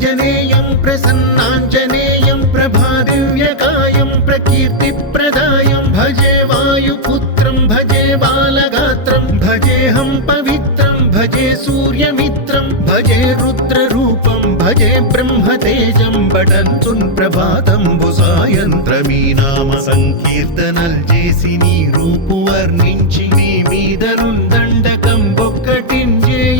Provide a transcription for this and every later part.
श्रीयाञ्जनेयं प्रसन्नाञ्जनेयं प्रभादिव्यकायं प्रकीर्तिप्रदायं भजे वायुपुत्रं भजे बालगात्रं भजेऽहं पवित्रं भजे सूर्यमित्रं भजे रुद्ररूपं भजे ब्रह्मतेजं बटन्तुन् ప్రభాతంబు సాయంత్రమీ నామ సంకీర్తనల్ చేసి నీ రూపు వర్ణించి నీ మీదనుందండకం ఒక్కటించేయనూహించి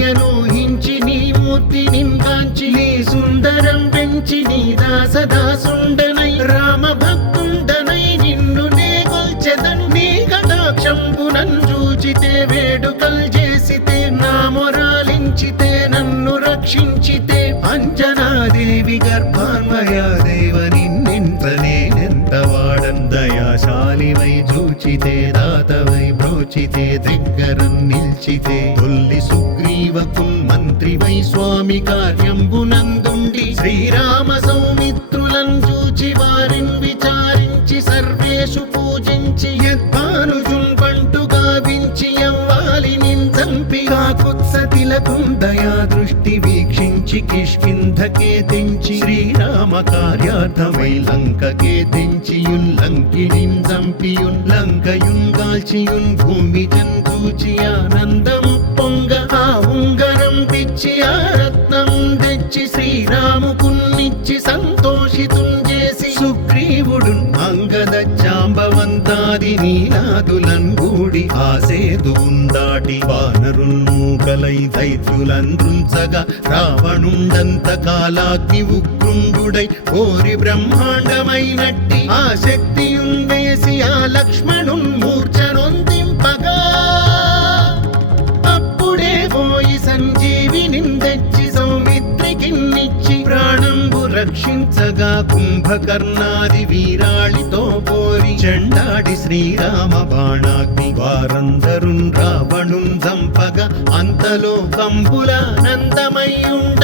నీ మూర్తి నింగాంచి నీ సుందరం పెంచి నీ దాసదాసుండనై రామ భక్తుండనై నిన్ను నే కొల్చెదన్ నీ కటాక్షంబునన్ చూచితే వేడుకల్ చేసితే నా మొరాలించితే నన్ను రక్షించితే అంజనాదేవి గర్భాన్వయా దేవ నిన్నెంత వాడన్ దయాశాలివై చూచితే దాతవై బ్రోచితే దగ్గరం నిల్చితే తొల్లి సుగ్రీవకున్ మంత్రివై స్వామి కార్యంబునందుండి శ్రీరామ సౌమిత్రులను చూచి వారిని విచారించి సర్వేషు పూజించి యద్భానుజున్ పంటు గావించి యవ్వాలి నించంపి కాకుత్సతిలకుం దయా దృష్టి వీక్షించి కిష్కింధకే తెంచి శ్రీరామ కార్యార్థమై లంకకే తెంచియున్ లంకిణిన్ చంపియున్ లంకయున్ గాల్చియున్ భూమి జంతూచి ఆనందము పొంగ ఆ ఉంగరం పిచ్చి ఆ రత్నం తెచ్చి శ్రీరాముకున్నిచ్చి సంతోషితున్ చేసి సుగ్రీవుడు అంగద జాంబవంతాది నీనాదులన్ గూడి ఆసేతువున్ దాటి వానరున్ మూకలై దైత్యులందృంచగా రావణుండంత కాలాగ్ని ఉగ్రుండుడై కోరి బ్రహ్మాండమైనట్టి ఆ శక్తియున్ వేసి ఆ లక్ష్మణున్ మూర్ఛనొందింపగా అప్పుడే పోయి సంజీవిని తెచ్చి సౌమిత్రికిన్నిచ్చి ప్రాణంబు రక్షించగా కుంభకర్ణాది వీరాళితో పోరి చెండాడి శ్రీరామ బాణాగ్ని వారందరున్ రావణున్ చంపగా అంతలో కంబుల నందమయ్యుండ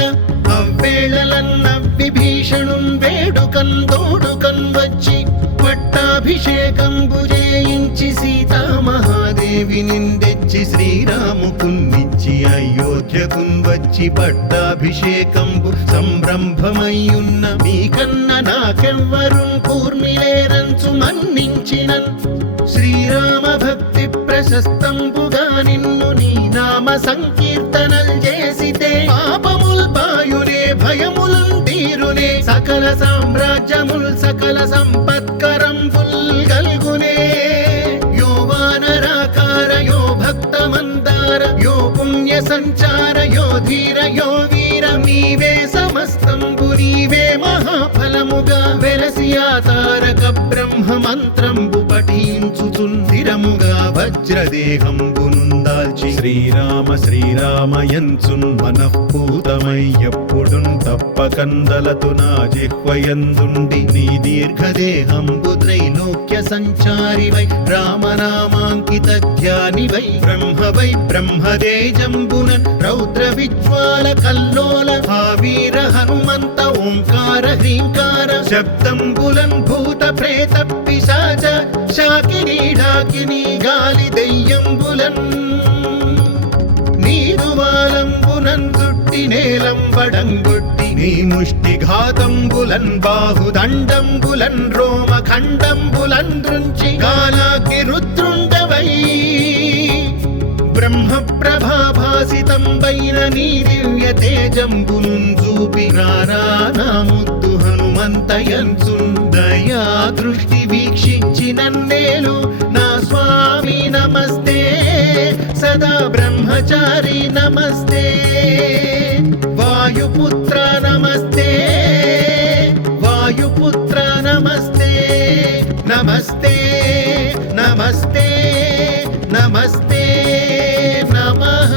అవ్వేళలన్న విభీషణున్ వేడుకన్ తోడుకన్ వచ్చి పట్టాభిషేకంబు చేయించి సీతామహాదేవి నిందెచ్చి శ్రీరాముకున్నిచ్చి అయోధ్యకున్ వచ్చి పట్టాభిషేకంబు సంరంభమయ్యున్న మీకన్న నాకెవ్వరున్ కూర్మిలేరంచు మన్నించినన్ శ్రీరామ భక్తి ప్రశస్తంబుగా నిన్ను నీ నామ సంకీర్తనల్ చేసితే పాపముల్ పాయునే భయముల్ తీరునే సకల సామ్రాజ్యముల్ సకల సంపత్కరంబుల్ గల్గునే యో వానరాకార యో భక్త మందార యో పుణ్య సంచార యో ధీర యో వీర నీవే సమస్తంబు నీవే మహాఫలముగా వెలసి ఆ తారక బ్రహ్మ మంత్రంబు పఠించుచున్ స్థిరముగా వజ్రదేహంబునుందాల్చి శ్రీరామ శ్రీరామయంచున్ మనఃపూతమై ఎప్పుడున్ తప్పకందలతు నా జిహ్వయందుండి నీ దీర్ఘదేహంబు త్రైలోక్య సంచారివై రామనామాంకిత ధ్యానివై బ్రహ్మవై బ్రహ్మదేజంబునన్ రౌద్ర విజ్వాల కల్లోల వీర హనుమంత ఓంకార హ్రీంకార శబ్దంబులన్ భూత ప్రేత పిశాచ శాకినీ ఢాకినీ గాలి దెయ్యంబులన్ నీదువాలంబునన్ చుట్టి నేలంబడంగొట్టి నీ ముష్టి ఘాతంబులన్ బాహుదండంబులన్ రోమ ఖండంబులన్ దృంచి కాలాగ్ని రుద్రుండవై బ్రహ్మ ప్రభాభాసితంబైన నీ దివ్య తేజంబునున్ చూపి రానా ముద్దు హనుమంతయంచున్ దయా దృష్టి వీక్షించి నన్నేలు నా స్వామి నమస్తే సదా బ్రహ్మచారి నమస్తే వాయుపుత్ర నమస్తే వాయుపుత్ర నమస్తే నమస్తే నమస్తే నమస్తే నమః.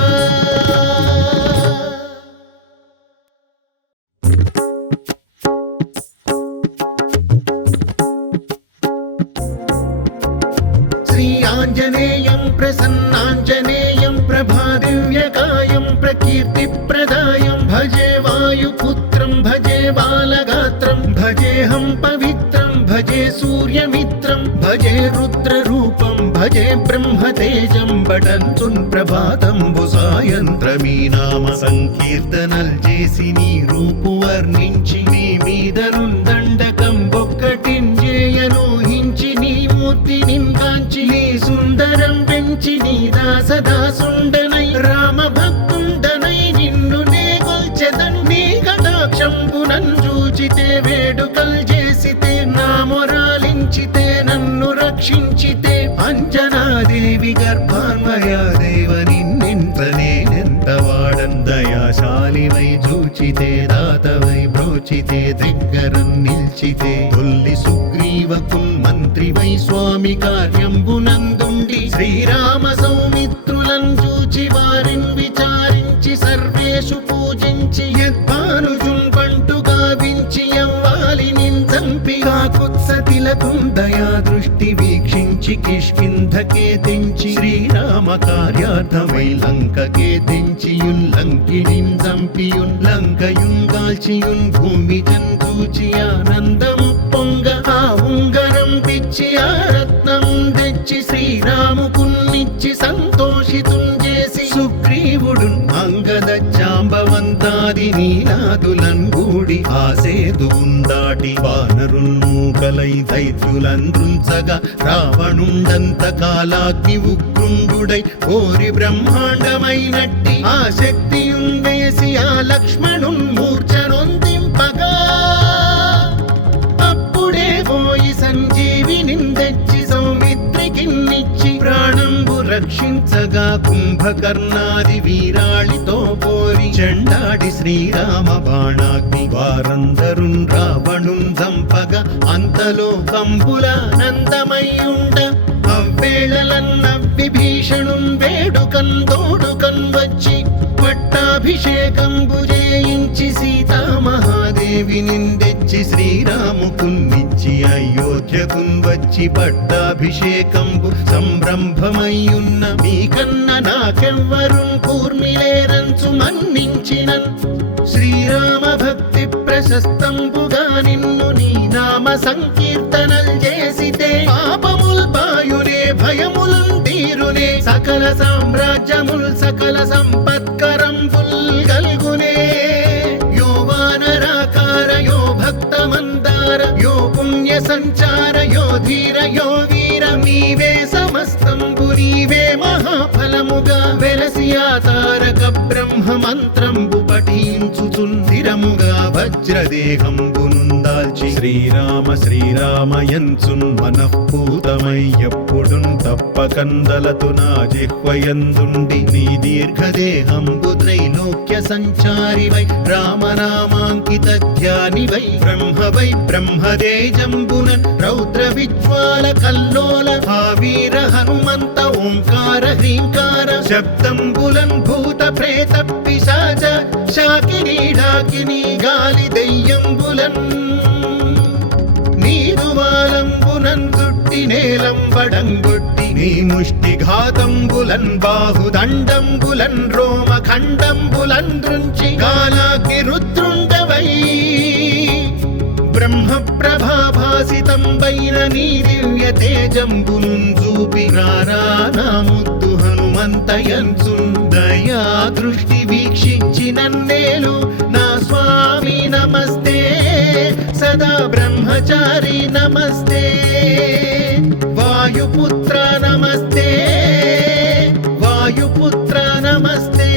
శ్రీయాञ्जनेयं प्रसन्नाञ्जनेयं प्रभादिव्यकायं प्रकीर्तिप्रदायं भजे वायुपुत्रं भजे बालगात्रं भजेऽहं पवित्रं भजे सूर्यमित्रं भजे रुद्ररूपं భజే బ్రహ్మతేజం పఠంతున్ ప్రభాతంబు సాయంత్రమీ నామ సంకీర్తనల్ చేసి నీ రూపు వర్ణించి నీ మీదనున్ దండకం ఒక్కటింజేయను హించి నీ మూర్తి నింకాంచి నీ సుందరం పెంచి నీ దాసదాసుండనై రామ భక్తుండనై నిన్ను నే కొల్చెదన్ నీ కటాక్షంబునన్ చూచితే వేడుకల్ చేసితే నా మొరాలించితే నన్ను రక్షించితే అంజనాదేవి గర్భాన్వయా దేవ నిన్నెంత నేనెంత వాడన్ దయాశాలివై చూచితే దాతవై బ్రోచితే దగ్గరం నిల్చితే తొల్లి సుగ్రీవకున్ మంత్రివై స్వామి కార్యంబునందుండి శ్రీరామ సౌమిత్రులను చూచి వారిని విచారించి సర్వేషు పూజించి యద్భానుజున్ పంటు గావించి యవ్వాలిని చంపి కాకుత్సతిలకుం దయా దృష్టి వీక్షించి కిష్కింధకే తెంచి శ్రీరామ కార్యార్థమై లంకకే తెంచియున్ లంకిణిన్ చంపియున్ లంకయున్ కాల్చియున్ భూమి జంతూచి ఆనందం పొంగ ఆ ఉంగరం పిచ్చి ఆ రత్నం తెచ్చి శ్రీరాముకున్నిచ్చి సంతోషితున్ చేసి సుగ్రీవుడు అంగద జాంబవంతాది నీలాదులన్ గూడి ఆసేతువున్ దాటి వానరుల్ మూకలై దైత్యులందృంచగా రావణుండంత కాలాగ్ని ఉగ్రుండుడై కోరి బ్రహ్మాండమైనట్టి ఆ శక్తియున్ వేసి ఆ లక్ష్మణున్ మూర్ఛనొందింపగా అప్పుడే పోయి సంజీవిని తెచ్చి సౌమిత్రికిన్నిచ్చి ప్రాణంబు రక్షించగా కుంభకర్ణాది వీరాళితో పోరి చెండాడి శ్రీరామ బాణాగ్ని వారందరున్ రావణున్ చంపగా అంతలో కంపులానందమయ్యుండ అవ్వేళలన్న విభీషణున్ వేడుకన్ తోడుకన్ వచ్చి పట్టాభిషేకంబు చేయించి సీతామహాదేవి నిందెచ్చి శ్రీరాముకున్నిచ్చి అయోధ్యకున్ వచ్చి పట్టాభిషేకంబు సంరంభమయ్యున్న మీకన్న నాకెవ్వరున్ కూర్మిలేరంచు మన్నించినన్ శ్రీరామ భక్తి ప్రశస్తంబుగా నిన్ను నీ నామ సంకీర్తనల్ చేసితే పాపముల్ పాయునే భయములున్ తీరునే సకల సామ్రాజ్యముల్ సకల సంపత్కరంబుల్ గల్గునే యో వానరాకార యో భక్త మందార యో పుణ్య సంచార యో ధీర యో వీర నీవే సమస్తంబు నీవే మహాఫలముగా వెలసి ఆ తారక బ్రహ్మ మంత్రంబు పఠించుచుందిరముగా వజ్రదేహంబునుందాల్చి శ్రీరామ శ్రీరామయంచున్ మనఃపూతమై ఎప్పుడున్ తప్పకందలతు నా జిహ్వయందుండి నీ దీర్ఘదేహంబు త్రైలోక్య సంచారివై రామనామాంకిత ధ్యానివై బ్రహ్మవై బ్రహ్మదేజంబునన్ రౌద్ర విజ్వాల కల్లోల భావీర హనుమంత ఓంకార హ్రీంకార శబ్దంబులన్ భూత ప్రేత పిశాచ శాకినీ ఢాకినీ గాలి దెయ్యంబులన్ నీదువాలంబునన్ చుట్టి నేలంబడంగొట్టి నీ ముష్టిఘాతంబులన్ బాహుదండంబులన్ రోమ ఖండంబులన్ దృంచి కాలాగ్ని రుద్రుండవై బ్రహ్మ ప్రభాభాసితంబైన నీ దివ్య తేజంబునున్ చూపి రానా ముద్దు హనుమంతయంచున్ దయా దృష్టి వీక్షించి నన్నేలు నా స్వామి నమస్తే సదా బ్రహ్మచారి నమస్తే వాయుపుత్ర నమస్తే వాయుపుత్ర నమస్తే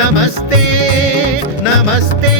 నమస్తే నమస్తే